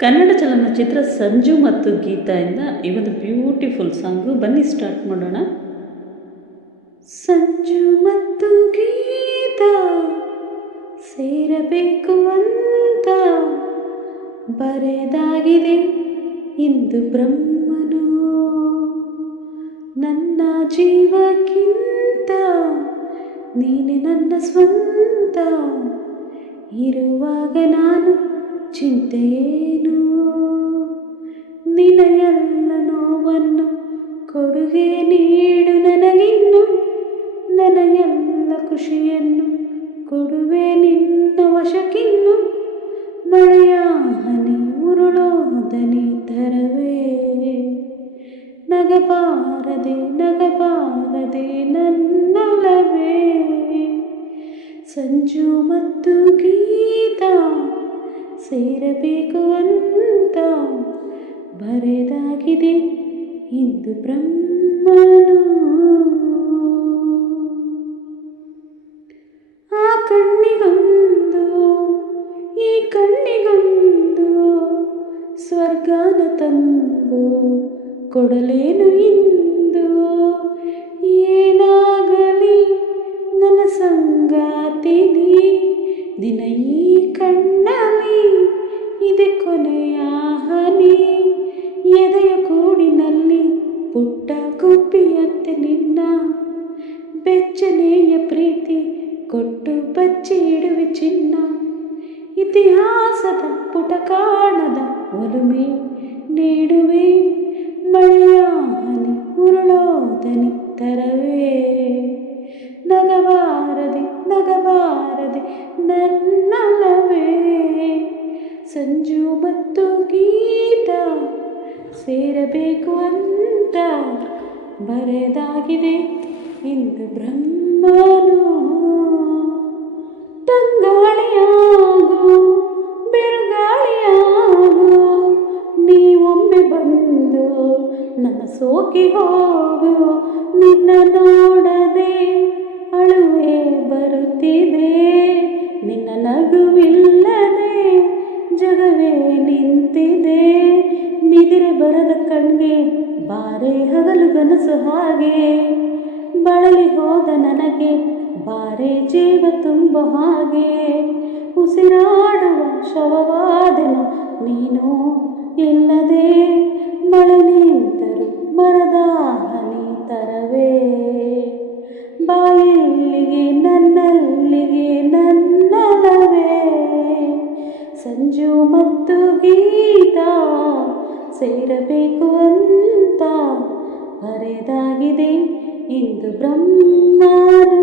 ಕನ್ನಡ ಚಲನಚಿತ್ರ ಸಂಜು ಮತ್ತು ಗೀತಾ ಇಂದ ಈ ಒಂದು ಬ್ಯೂಟಿಫುಲ್ ಸಾಂಗು. ಬನ್ನಿ ಸ್ಟಾರ್ಟ್ ಮಾಡೋಣ. ಸಂಜು ಮತ್ತು ಗೀತಾ ಸೇರಬೇಕು ಅಂತ ಬರೆದಾಗಿದೆ ಇಂದು ಬ್ರಹ್ಮನು. ನನ್ನ ಜೀವಕ್ಕಿಂತ ನೀನೆ ನನ್ನ ಸ್ವಂತ, ಇರುವಾಗ ನಾನು ಚಿಂತೆಯೇನು. ನಿನ್ನ ಎಲ್ಲ ನೋವನ್ನು ಕೊಡುಗೆ ನೀಡು ನನಗಿನ್ನು, ನನ್ನ ಎಲ್ಲ ಖುಷಿಯನ್ನು ಕೊಡುವೆ ನಿನ್ನ ವಶಕ್ಕಿನ್ನು. ಮಳೆಯ ಹನಿ ಉರುಳೋ ದನಿ ತರವೇ, ನಗಬಾರದೆ ನಗಬಾರದೆ ನನ್ನೊಲವೇ. ಸಂಜು ಮತ್ತು ಗೀತಾ ಸೇರಬೇಕು ಅಂತ ಬರೆದಾಗಿದೆ ಇಂದು ಬ್ರಹ್ಮನು. ಆ ಕಣ್ಣಿಗೊಂದು ಈ ಕಣ್ಣಿಗೊಂದು ಸ್ವರ್ಗಾನ ತಂದು ಕೊಡಲೇನು ಇಂದು. ಏನಾಗಲಿ ನನ್ನ ಸಂಗಾತಿನಿ, ದಿನ ಈ ಕಣ್ಣಲ್ಲಿ ಇದೆ ಕೊನೆಯ ಹನಿ. ಎದೆಯ ಕೂಡಿನಲ್ಲಿ ಪುಟ್ಟ ಕುಪ್ಪಿಯಂತೆ ನಿನ್ನ ಬೆಚ್ಚನೆಯ ಪ್ರೀತಿ ಕೊಟ್ಟು ಬಚ್ಚಿ ಇಡುವೆ ಚಿನ್ನ. ಇತಿಹಾಸದ ಪುಟ ಕಾಣದ ಒಲುಮೆ ನೀಡುವೆ, ಮಳೆಯ ಹನಿ ಉರುಳೋ ದನಿ ತರವೇ. ನಗಬಾರದೆ ನಗಬಾರದೆ ನನ್ನೊಲವೇ. ಸಂಜು ಮತ್ತು ಗೀತಾ ಸೇರಬೇಕು ಅಂತ ಬರೆದಾಗಿದೆ ಇಂದು ಬ್ರಹ್ಮನು. ತಂಗಾಳಿಯಾಗು ಬಿರುಗಾಳಿಯಾಗು, ನೀವೊಮ್ಮೆ ಬಂದು ನನ್ನ ಸೋಕಿ ಹೋಗು. ನಿನ್ನ ನೋಡದೆ ಅಳುವೆ ಬರುತ್ತಿದೆ, ನಿನ್ನ ನಗುವಿಲ್ಲದೆ ಜಗವೇ ನಿಂತಿದೆ. ನಿದ್ರೆ ಬರದ ಕಣ್ಗೆ ಬಾರೆ ಹಗಲು ಗನಸು ಹಾಗೆ, ಬಳಲಿ ಹೋದ ನನಗೆ ಬಾರೆ ಜೀವ ತುಂಬ ಹಾಗೆ. ಉಸಿರಾಡುವ ಶವವಾದನ ನೀನು ಇಲ್ಲದೆ, ಮಳೆ ನಿಂತರು ಮರದ ಹನಿ ತರವೇ. ಬಾಯಿಲ್ಲಿಗೆ ನನ್ನಲ್ಲಿಗೆ ನನ್ನೊಲವೇ. ಸಂಜು ಮತ್ತು ಗೀತಾ ಸೇರಬೇಕು ಅಂತ ಬರೆದಾಗಿದೆ ಇಂದು ಬ್ರಹ್ಮನು.